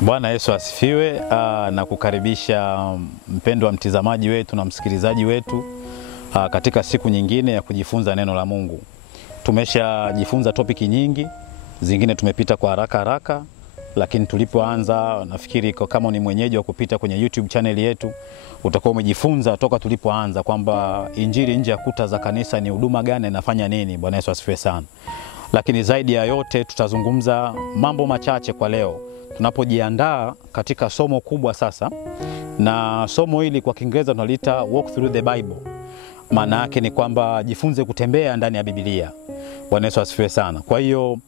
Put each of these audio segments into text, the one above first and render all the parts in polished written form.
Bwana Yesu asifiwe. Na kukaribisha mpendwa mtizamaji wetu na msikilizaji wetu katika siku nyingine ya kujifunza neno la Mungu. Tumeshajifunza topiki nyingi, zingine tumepita kwa haraka, lakini tulipoanza, nafikiri kama ni mwenyeji wa kupita kwenye YouTube channel yetu, utakuwa umejifunza toka tulipoanza kwamba injili nje ya kuta za kanisa ni huduma gani, inafanya nini. Bwana Yesu asifiwe sana. Lakini zaidi ya yote tutazungumza mambo machache kwa leo, tunapojiandaa katika somo kubwa sasa. Na somo hili kwa Kiingereza tunaliita walk through the Bible. Maana yake ni kwamba jifunze kutembea ndani ya Biblia. Bwana Yesu asifiwe sana. Kwa hiyo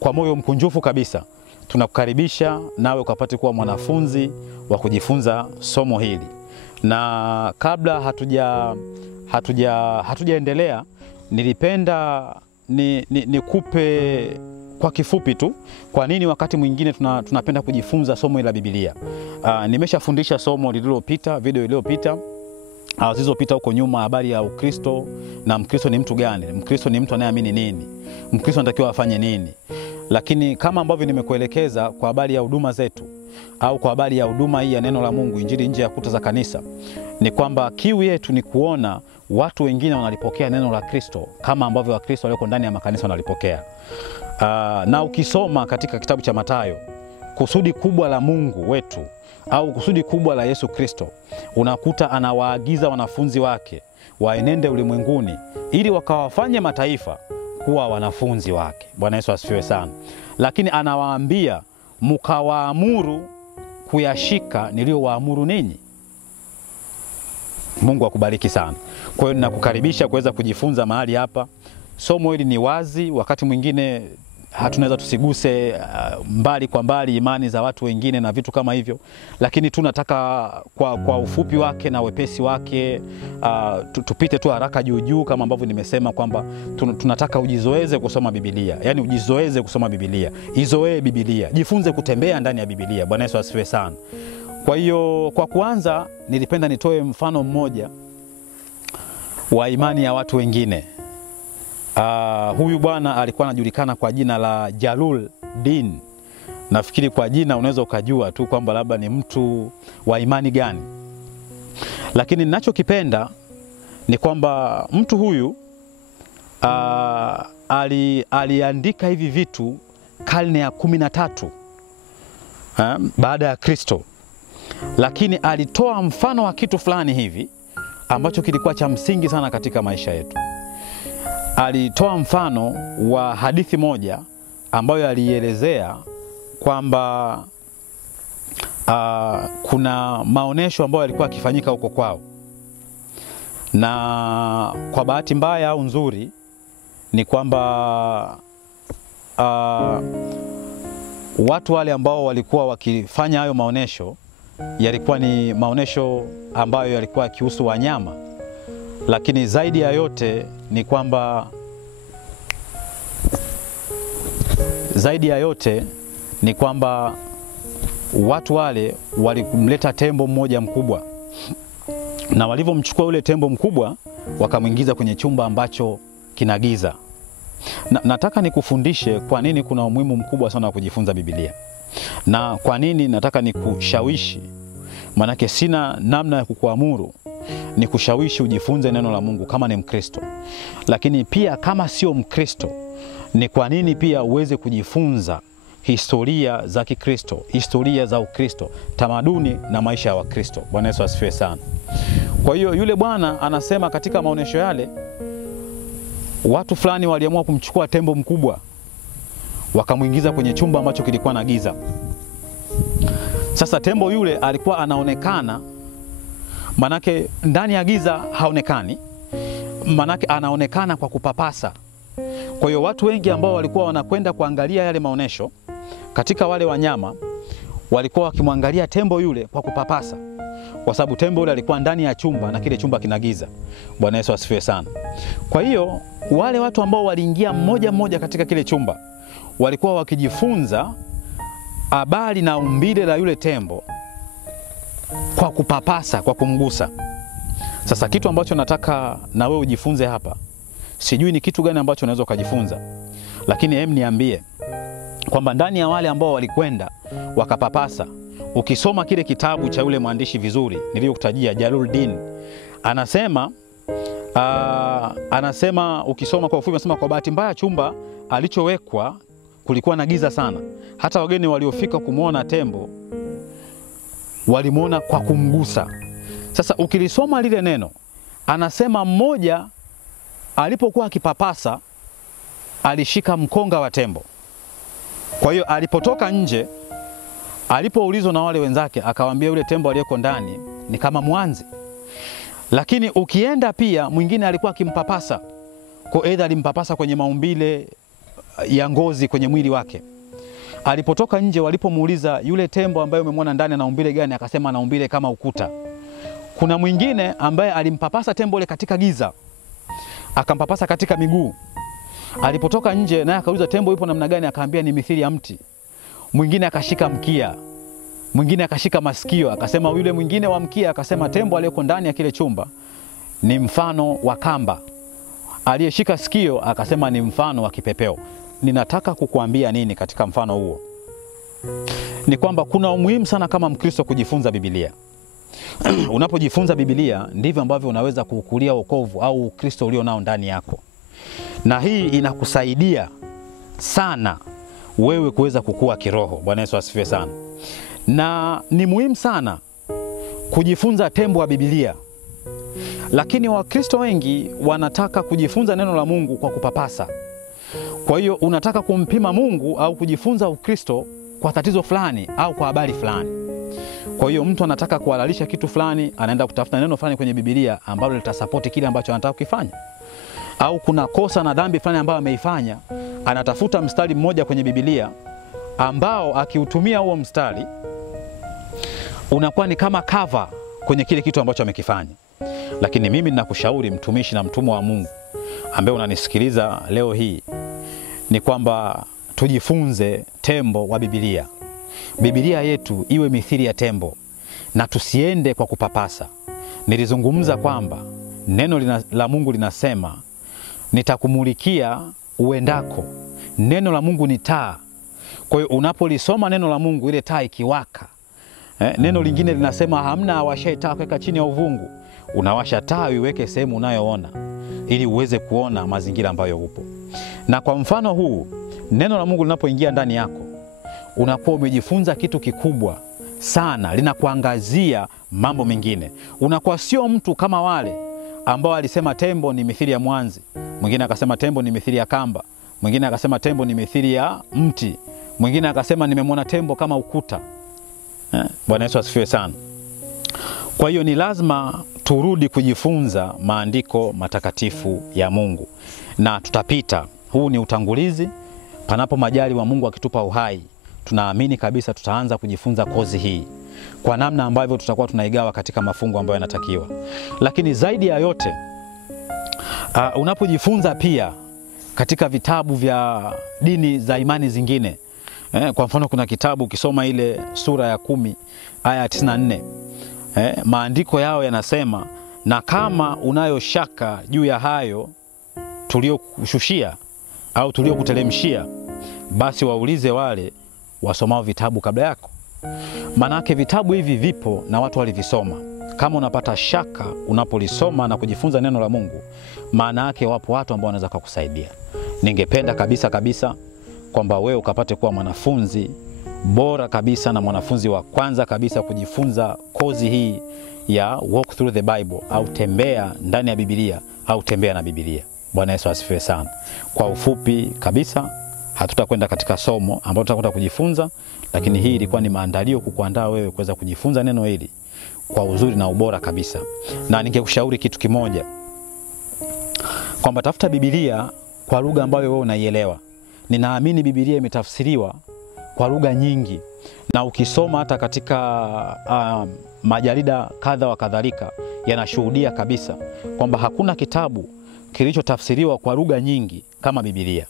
kwa moyo mkunjufu kabisa tunakukaribisha nawe ukapate kuwa mwanafunzi wa kujifunza somo hili. Na kabla hatujaendelea, nilipenda nikupe kwa kifupi tu kwa nini wakati mwingine tunapenda kujifunza somo la Biblia. Nimeshafundisha somo lililopita, video iliyopita, zilizopita huko nyuma, habari ya Ukristo na Mkristo ni mtu gani. Mkristo ni mtu anayeamini nini? Mkristo anatakiwa afanye nini? Lakini kama ambavyo nimekuelekeza kwa habari ya huduma zetu au kwa habari ya huduma hii ya neno la Mungu, injili nje ya kuta za kanisa, ni kwamba kiu yetu ni kuona watu wengine wanalipokea neno la Kristo kama ambavyo Wakristo walioko ndani ya makanisa wanalipokea. Na ukisoma katika kitabu cha Mathayo, kusudi kubwa la Mungu wetu au kusudi kubwa la Yesu Kristo, unakuta anawaagiza wanafunzi wake waenende ulimwenguni ili wakawafanye mataifa kuwa wanafunzi wake. Bwana Yesu asifiwe sana. Lakini anawaambia mkawaamuru kuyashika niliyowaamuru ninyi. Mungu akubariki sana. Kwa hiyo ninakukaribisha kuweza kujifunza mahali hapa. Somo hili ni wazi, wakati mwingine hatunaweza tusiguse mbali kwa mbali imani za watu wengine na vitu kama hivyo, lakini tunataka kwa ufupi wake na wepesi wake tupite tu haraka juu kama ambavyo nimesema kwamba tunataka ujizoeze kusoma Biblia. Yaani ujizoeze kusoma Biblia. Izoee Biblia. Jifunze kutembea ndani ya Biblia. Bwana Yesu asifiwe sana. Kwa hiyo kwa kuanza nilipenda nitoe mfano mmoja wa imani ya watu wengine. Huyu bwana alikuwa anajulikana kwa jina la Jalaluddin. Nafikiri kwa jina unaweza ukajua tu kwamba labda ni mtu wa imani gani. Lakini ninachokipenda ni kwamba mtu huyu aliandika hivi vitu karne ya 13 baada ya Kristo. Lakini alitoa mfano wa kitu fulani hivi ambacho kilikuwa cha msingi sana katika maisha yetu. Alitoa mfano wa hadithi moja ambayo alielezea kwamba kuna maonesho ambayo yalikuwa yakifanyika huko kwao. Na kwa bahati mbaya au nzuri ni kwamba watu wale ambao walikuwa wakifanya hayo maonesho yalikuwa ni maonesho ambayo yalikuwa yakihusu wanyama. Lakini zaidi ya yote ni kwamba watu wale walimleta tembo mmoja mkubwa, na walivyomchukua yule tembo mkubwa wakamwingiza kwenye chumba ambacho kina giza. Nataka nikufundishe kwa nini kuna umuhimu mkubwa sana wa kujifunza Biblia. Na kwa nini nataka nikushawishi, manake sina namna ya kukuamuru, ni kushawishi ujifunze neno la Mungu kama ni Mkristo. Lakini pia kama sio Mkristo, ni kwa nini pia uweze kujifunza historia za Kikristo, historia za Ukristo, tamaduni na maisha ya Wakristo. Bwana Yesu asifiwe sana. Kwa hiyo yule bwana anasema katika maonesho yale, watu fulani waliamua kumchukua tembo mkubwa wakamuingiza kwenye chumba ambacho kilikuwa na giza. Sasa tembo yule alikuwa anaonekana, manake ndani ya giza haonekani, manake anaonekana kwa kupapasa. Kwa hiyo watu wengi ambao walikuwa wanakwenda kuangalia yale maonesho katika wale wanyama walikuwa wakimwangalia tembo yule kwa kupapasa, kwa sababu tembo yule alikuwa ndani ya chumba na kile chumba kina giza. Bwana Yesu asifiwe sana. Kwa hiyo wale watu ambao waliingia mmoja mmoja katika kile chumba walikuwa wakijifunza habari na umbile la yule tembo kwa kupapasa, kwa kumgusa. Sasa kitu ambacho nataka na wewe ujifunze hapa, sijui ni kitu gani ambacho unaweza kujifunza, lakini niambie, kwamba ndani ya wale ambao walikwenda wakapapasa, ukisoma kile kitabu cha yule mwandishi vizuri niliyokutajia Jalaluddin, anasema ukisoma kwa ufupi, anasema kwa bahati mbaya chumba alichowekwa kulikuwa na giza sana, hata wageni waliofika kumuona tembo walimuona kwa kumgusa. Sasa ukilisoma lile neno, anasema mmoja alipokuwa akipapasa alishika mkonga wa tembo. Kwa hiyo alipotoka nje, alipoulizwa na wale wenzake, akawaambia yule tembo aliyeko ndani ni kama mwanzi. Lakini ukienda pia mwingine alikuwa akimpapasa, kwa aidha alimpapasa kwenye maumbile ya ngozi kwenye mwili wake. Alipotoka nje, walipomuuliza yule tembo ambaye umemwona ndani ana umbile gani, akasema ana umbile kama ukuta. Kuna mwingine ambaye alimpapasa tembo ile katika giza, akampapasa katika miguu. Alipotoka nje naye akauliza tembo yupo namna gani, akaambia ni mithili ya mti. Mwingine akashika mkia, mwingine akashika masikio, akasema yule mwingine wa mkia akasema tembo aliyeko ndani ya kile chumba ni mfano wa kamba. Aliyeshika sikio akasema ni mfano wa kipepeo. Ninataka kukuambia nini katika mfano huo? Ni kwamba kuna umuhimu sana kama Mkristo kujifunza Biblia. Unapojifunza Biblia ndivyo ambavyo unaweza kukulia wokovu au Ukristo ulio nao ndani yako. Na hii inakusaidia sana wewe kuweza kukua kiroho. Bwana Yesu asifiwe sana. Na ni muhimu sana kujifunza tembo wa Biblia. Lakini Wakristo wengi wanataka kujifunza neno la Mungu kwa kupapasa. Kwa hiyo unataka kumpima Mungu au kujifunza Ukristo kwa tatizo fulani au kwa habari fulani. Kwa hiyo mtu anataka kuhalalisha kitu fulani, anaenda kutafuta neno fulani kwenye Biblia ambalo litasapoti kile ambacho anataka kukifanya. Au kuna kosa na dhambi fulani ambayo ameifanya, anatafuta mstari mmoja kwenye Biblia ambao akiutumia huo mstari unakuwa ni kama cover kwenye kile kitu ambacho amekifanya. Lakini mimi ninakushauri mtumishi na mtumwa wa Mungu ambaye unanisikiliza leo hii, ni kwamba tujifunze tembo wa Biblia. Biblia yetu iwe mithili ya tembo na tusiende kwa kupapasa. Nilizungumza kwamba neno la Mungu linasema nitakumulikia uendako. Neno la Mungu ni taa. Kwa hiyo unapolisoma neno la Mungu, ile taa ikiwaka, neno lingine linasema hamna awashaye taa kuweka chini ya uvungu. Unawasha taa uiweke sehemu unayoona ili uweze kuona mazingira ambayo upo. Na kwa mfano huu, neno la Mungu linapoingia ndani yako, unakuwa umejifunza kitu kikubwa sana, linakuangazia mambo mengine. Unakuwa sio mtu kama wale ambao alisema tembo ni mithili ya mwanzi, mwingine akasema tembo ni mithili ya kamba, mwingine akasema tembo ni mithili ya mti, mwingine akasema nimemwona tembo kama ukuta. Bwana Yesu asifiwe sana. Kwa hiyo ni lazima turudi kujifunza maandiko matakatifu ya Mungu. Na tutapita, huu ni utangulizi, panapo majaliwa Mungu akitupa uhai, tunaamini kabisa tutaanza kujifunza kozi hii kwa namna ambavyo tutakuwa tunaigawa katika mafungu ambayo yanatakiwa. Lakini zaidi ya yote, unapojifunza pia katika vitabu vya dini za imani zingine, kwa mfano kuna kitabu ukisoma ile sura ya 10 aya 94, maandiko yao yanasema, na kama unayo shaka juu ya hayo tuliokushushia au tuliokuteremshia, basi waulize wale wasomao vitabu kabla yako. Manake vitabu hivi vipo na watu walivisoma. Kama unapata shaka unapolisoma na kujifunza neno la Mungu, maana yake wapo watu ambao wanaweza kukusaidia. Ningependa kabisa kwamba wewe ukapate kuwa mwanafunzi bora kabisa na mwanafunzi wa kwanza kabisa kujifunza kozi hii ya Walk Through the Bible au tembea ndani ya Biblia au tembea na Biblia. Bwana Yesu asifiwe sana. Kwa ufupi kabisa, hatutakwenda katika somo ambalo tutakwenda kujifunza, lakini hii ilikuwa ni maandalio kukuandaa wewe kuweza kujifunza neno hili kwa uzuri na ubora kabisa. Na ningekushauri kitu kimoja, kwamba tafuta Biblia kwa lugha ambayo wewe unaielewa. Ninaamini Biblia imetafsiriwa kwa lugha nyingi, na ukisoma hata katika majarida kadha wa kadhalika yanashuhudia kabisa kwamba hakuna kitabu kilichotafsiriwa kwa lugha nyingi kama Biblia.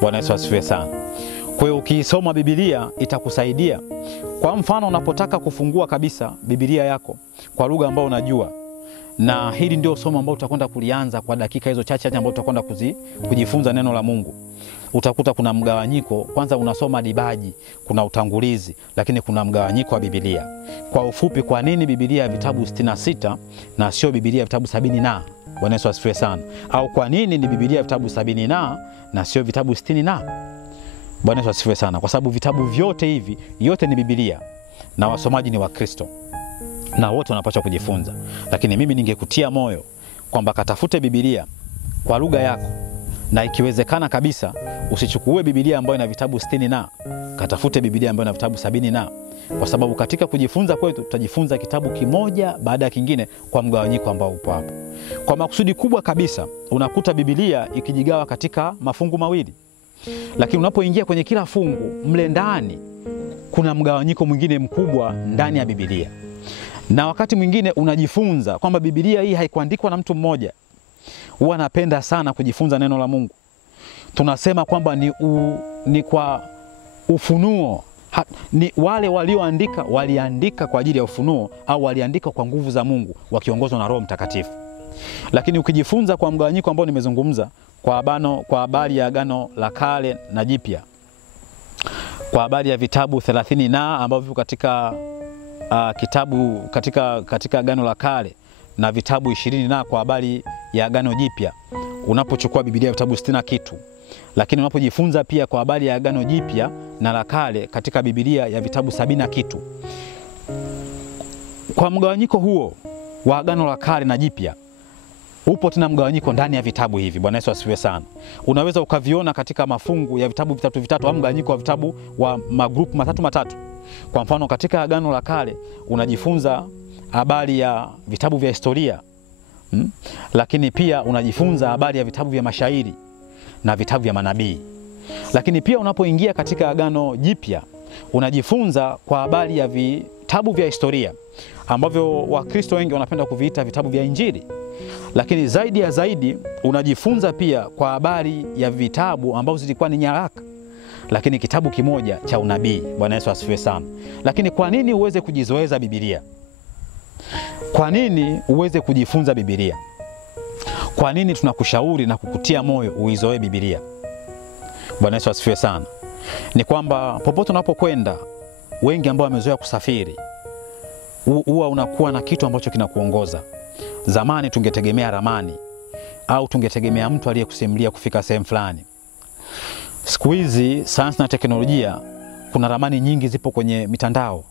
Bwana Yesu asifiwe sana. Kwa hiyo ukisoma Biblia itakusaidia. Kwa mfano unapotaka kufungua kabisa Biblia yako kwa lugha ambayo unajua, na hili ndio somo ambalo tutakwenda kulianza kwa dakika hizo chache ambazo tutakwenda kujifunza neno la Mungu. utakuta kuna mgawanyiko. Kwanza unasoma dibaji, kuna utangulizi, lakini kuna mgawanyiko wa Biblia. Kwa ufupi, kwa nini Biblia ya vitabu 66 na sio Biblia ya vitabu 70 na? Bwana Yesu asifiwe sana. Au kwa nini ni Biblia ya vitabu 70 na sio vitabu 60 na? Bwana Yesu asifiwe sana. Kwa sababu vitabu vyote hivi, yote ni Biblia na wasomaji ni Wakristo na wote wanapaswa kujifunza. Lakini mimi ningekutia moyo kwamba katafute Biblia kwa lugha yako, na ikiwezekana kabisa usichukue Biblia ambayo ina vitabu 60 na, katafute Biblia ambayo ina vitabu 70 na, kwa sababu katika kujifunza kwetu tutajifunza kitabu kimoja baada ya kingine kwa mgawanyiko ambao upo hapo. Kwa makusudi kubwa kabisa unakuta Biblia ikijigawa katika mafungu mawili, lakini unapoingia kwenye kila fungu mle ndani kuna mgawanyiko mwingine mkubwa ndani ya Biblia. Na wakati mwingine unajifunza kwamba Biblia hii haikuandikwa na mtu mmoja. Huwa napenda sana kujifunza neno la Mungu. Tunasema kwamba ni kwa ufunuo. Ni wale walioandika waliandika kwa ajili ya ufunuo, au waliandika kwa nguvu za Mungu wakiongozwa na Roho Mtakatifu. Lakini ukijifunza kwa mgawanyiko ambao nimezungumza kwa habari ya Agano la Kale na Jipya, kwa habari ya vitabu 30 na ambavyo katika kitabu katika Agano la Kale na vitabu 20 na kwa habari ya Agano Jipya, unapochukua Biblia vitabu 60 na kitu, lakini unapojifunza pia kwa habari ya Agano Jipya na la Kale katika Biblia ya vitabu 70 na kitu, kwa mgawanyiko huo wa Agano la Kale na Jipya upo tena mgawanyiko ndani ya vitabu hivi. Bwana Yesu asifiwe sana. Unaweza ukaviona katika mafungu ya vitabu vitatu au mgawanyiko wa vitabu wa magrupu matatu. Kwa mfano, katika Agano la Kale unajifunza habari ya vitabu vya historia, lakini pia unajifunza habari ya vitabu vya mashairi na vitabu vya manabii. Lakini pia unapoingia katika Agano Jipya unajifunza kwa habari ya vitabu vya historia ambavyo Wakristo wengi wanapenda kuviita vitabu vya Injili. Lakini zaidi unajifunza pia kwa habari ya vitabu ambavyo zilikuwa ni nyaraka, lakini kitabu kimoja cha unabii. Bwana Yesu asifiwe sana. Lakini kwa nini uweze kujizoeza Biblia? Kwa nini uweze kujifunza Biblia? Kwa nini tunakushauri na kukutia moyo uizoe Biblia? Bwana Yesu asifiwe sana. Ni kwamba popote unapokwenda, wengi ambao wamezoea kusafiri, huwa unakuwa na kitu ambacho kinakuongoza. Zamani tungetegemea ramani au tungetegemea mtu aliyekusimulia kufika sehemu fulani. Siku hizi sayansi na teknolojia, kuna ramani nyingi zipo kwenye mitandao.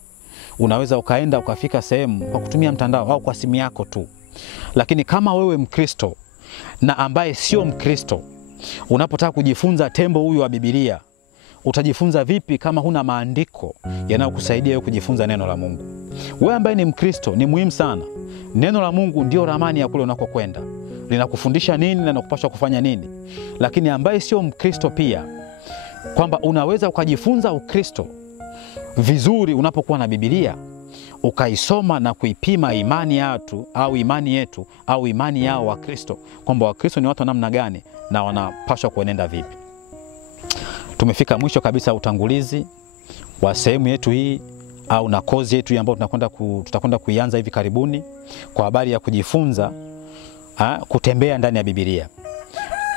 Unaweza ukaenda ukafika sehemu kwa kutumia mtandao au kwa simu yako tu. Lakini kama wewe Mkristo na ambaye sio Mkristo, unapotaka kujifunza tembo huyu wa Biblia, utajifunza vipi kama huna maandiko yanayokusaidia wewe kujifunza neno la Mungu? Wewe ambaye ni Mkristo, ni muhimu sana. Neno la Mungu ndio ramani ya kule unakokwenda. Linakufundisha nini na unakupaswa kufanya nini. Lakini ambaye sio Mkristo pia, kwamba unaweza ukajifunza Ukristo vizuri unapokuwa na Biblia, ukaisoma na kuipima imani yetu au imani yao Wakristo, kwamba Wakristo ni watu namna gani na wanapaswa kuenenda vipi. Tumefika mwisho kabisa utangulizi wa sehemu yetu hii au na kozi yetu hii ambayo tutakwenda kuianza hivi karibuni, kwa habari ya kujifunza kutembea ndani ya Biblia,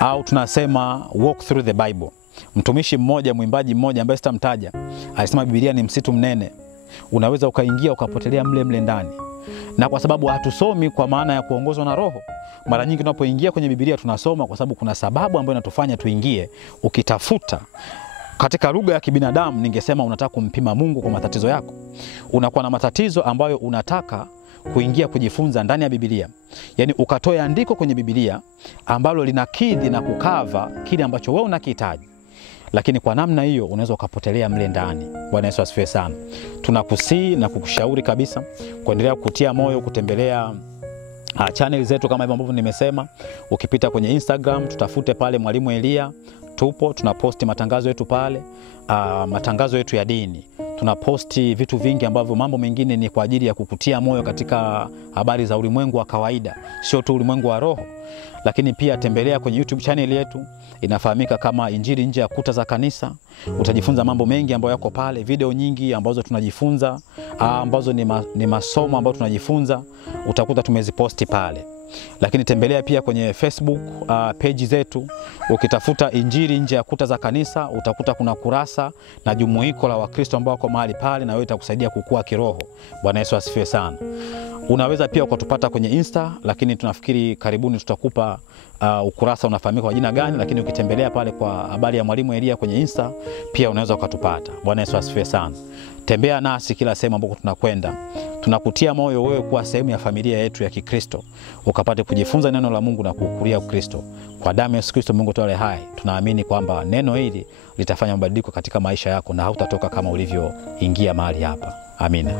au tunasema walk through the Bible. Mtumishi mmoja, mwimbaji mmoja ambaye sitamtaja, alisema Biblia ni msitu mnene. Unaweza ukaingia ukapotelea mle ndani. Na kwa sababu hatusomi kwa maana ya kuongozwa na Roho, mara nyingi tunapoingia kwenye Biblia tunasoma kwa sababu kuna sababu ambayo inatufanya tuingie. Ukitafuta katika lugha ya kibinadamu, ningesema unataka kumpima Mungu kwa matatizo yako. Unakuwa na matatizo ambayo unataka kuingia kujifunza ndani ya Biblia. Yaani ukatoe andiko kwenye Biblia ambalo linakidhi na kukava kile ambacho wewe unakihitaji. Lakini kwa namna hiyo unaweza ukapotelea mle ndani. Bwana Yesu asifiwe sana. Tunakusii na kukushauri kabisa kuendelea kukutia moyo kutembelea channel zetu kama hivyo ambavyo nimesema. Ukipita kwenye Instagram tutafute pale Mwalimu Elia, tupo tunaposti matangazo yetu pale, matangazo yetu ya dini. Tunaposti vitu vingi ambavyo mambo mengine ni kwa ajili ya kukutia moyo katika habari za ulimwengu wa kawaida, sio tu ulimwengu wa roho. Lakini pia tembelea kwenye YouTube channel yetu, inafahamika kama Injili Nje ya Kuta za Kanisa. Utajifunza mambo mengi ambayo yako pale, video nyingi ambazo tunajifunza, ambazo ni masomo ambayo tunajifunza, utakuta tumeziposti pale. Lakini tembelea pia kwenye Facebook page zetu. Ukitafuta Injili nje ya kuta za kanisa, utakuta kuna kurasa na jumuiko la Wakristo ambao wako mahali pale, na wewe itakusaidia kukua kiroho. Bwana Yesu asifiwe sana. Unaweza pia ukatupata kwenye Insta, lakini tunafikiri karibuni tutakupa ukurasa unafahamika kwa jina gani, lakini ukitembelea pale kwa habari ya Mwalimu Elia kwenye Insta pia unaweza ukatupata. Bwana Yesu asifiwe sana. Tembea nasi kila sehemu ambako tunakwenda. Tunakutia moyo wewe kuwa sehemu ya familia yetu ya Kikristo, ukapate kujifunza neno la Mungu na kukulia Ukristo. Kwa damu ya Yesu Kristo Mungu tuale hai, tunaamini kwamba neno hili litafanya mabadiliko katika maisha yako na hautatoka kama ulivyoingia mahali hapa. Amina.